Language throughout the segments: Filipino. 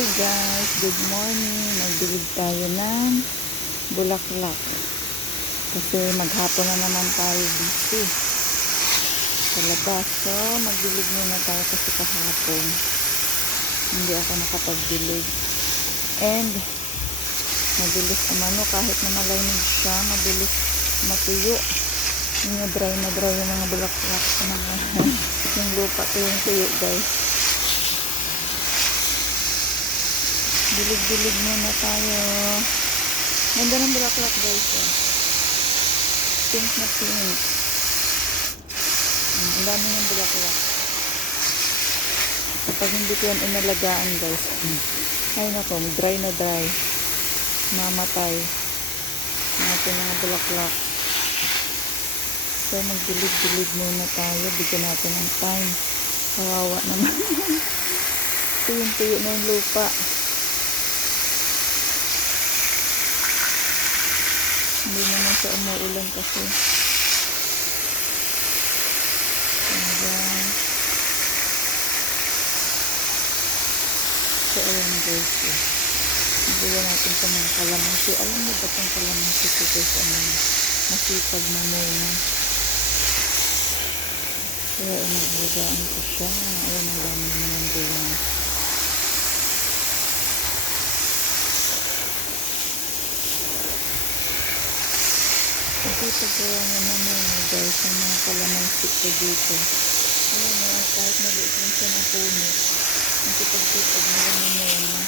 Hi guys, good morning. Magdilig tayo ng bulaklak. Kasi maghapon na naman tayo dito sa labas. So, magdilig muna tayo kasi kahapon hindi ako nakapagdilig. And mabilis umano kahit na malamig siya, mabilis matuyo. Dry na dry yung mga bulaklak. Yung lupa ko yung tuyo guys. Dilig-dilig muna tayo. Ganda ng bulaklak guys. Pink na pink. Ang dami ng bulaklak. Kapag hindi ko yan inalagaan guys, ay nako, dry na dry. Mamatay. Natin mga bulaklak. So magdilig-dilig muna tayo. Bigyan natin ng time. Kawawa naman. Tuyo na yung lupa. Hindi naman siya umuulan kasi. Ayan. So, ayan guys. Bigyan natin ito ng kalamansi. Alam mo ba itong kalamansi ko guys? Masipag na muna. Kaya inaalagaan ko siya. Ayan ang dami naman ng bunga. Masipag kaya naman muna guys ang mga kalamansi ko dito. Alam mo, kahit maliit lang siya ng puno, masipag-sipag na naman muna.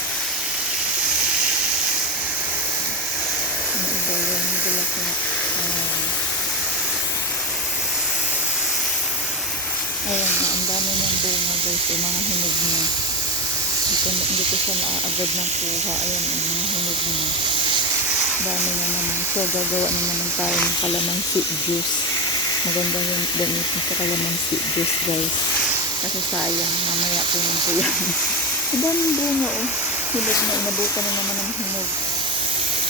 Ang iba yan, ang bulaklak. Ayan na, ang dami ng bunga guys, yung mga hinog niya. Hindi ko siya naaagad ng kuha. Ayan, yung mga hinog niya. Dami na naman. So, gagawa na naman tayo ng calamansi juice. Maganda yung gamitin sa calamansi juice guys. Kasi sayang, mamaya kunin ko yan. Ang daming bunga oh. Hinog na, inabukan na naman ng hinog.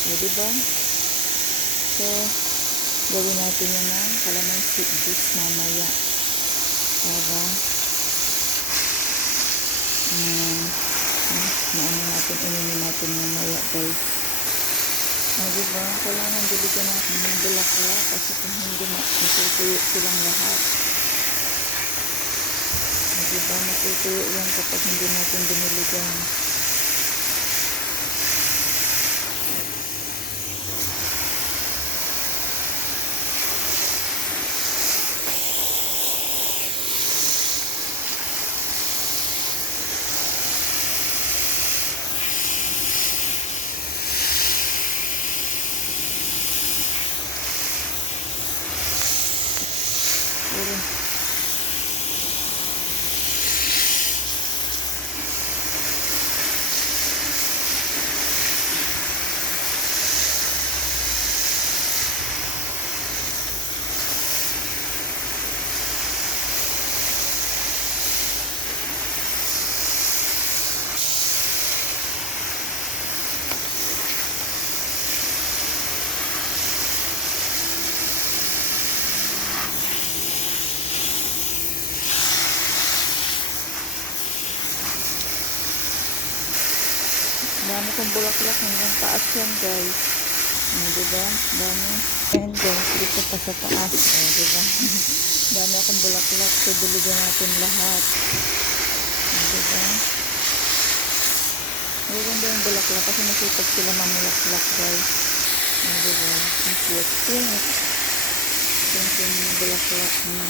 O, diba? So, gawin natin yan ng calamansi juice mamaya. Para naano natin, inumin natin mamaya guys. Diba? Kailangan diligan natin ng bulaklak kasi kung hindi matutuyo silang lahat. Diba? Matutuyo yan kapag hindi natin diniligan. Dami kong bulaklak hanggang taas yan guys. Diba? Dami. And guys, dito pa sa taas. Diba? Dami akong bulaklak. So, diligan natin lahat. Diba? Maganda yung bulaklak kasi masipag sila mamulaklak guys. Diba? Ang cute. Yung bulaklak na.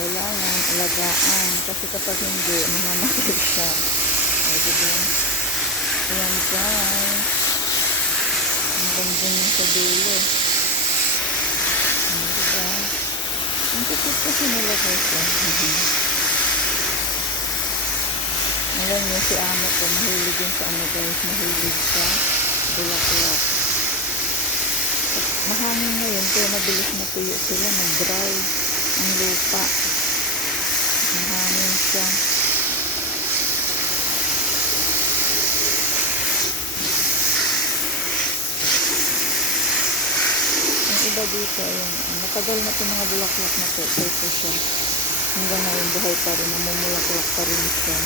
Kailangan alagaan kasi kapag hindi, mamamatay siya. Diba? Ayan guys. Ang ganda niya sa dulo. Diba? Ang kapit kasi nilagay siya. Alam niyo si amo ko, mahilig yun sa ano guys, mahilig sa bulaklak. Mahangin ngayon, kaya mabilis matuyo sila, mag-dry ang lupa. Mahangin siya. Yung iba dito, ayan. Matagal na itong mga bulaklak na to. Ito siya. Hanggang ngayon buhay pa rin, namumulaklak pa rin siya.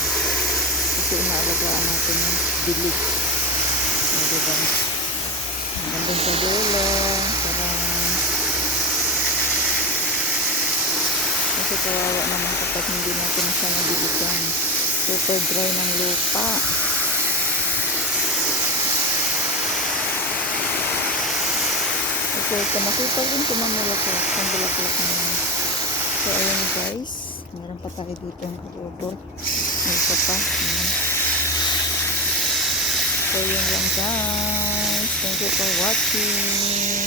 Kasi inaalagaan natin ng dilig. O, diba? Hanggang sa dulo. Parang kasi kawawa naman kapag hindi natin siya nabiligan. Super dry ng lupa. Okay, ito nakita rin ito mamulaklak. Ang bulaklak na yan. So, ayun guys. Meron pa tayo dito ang robot. May isa pa. Ayan. So, yun lang guys. Thank you for watching.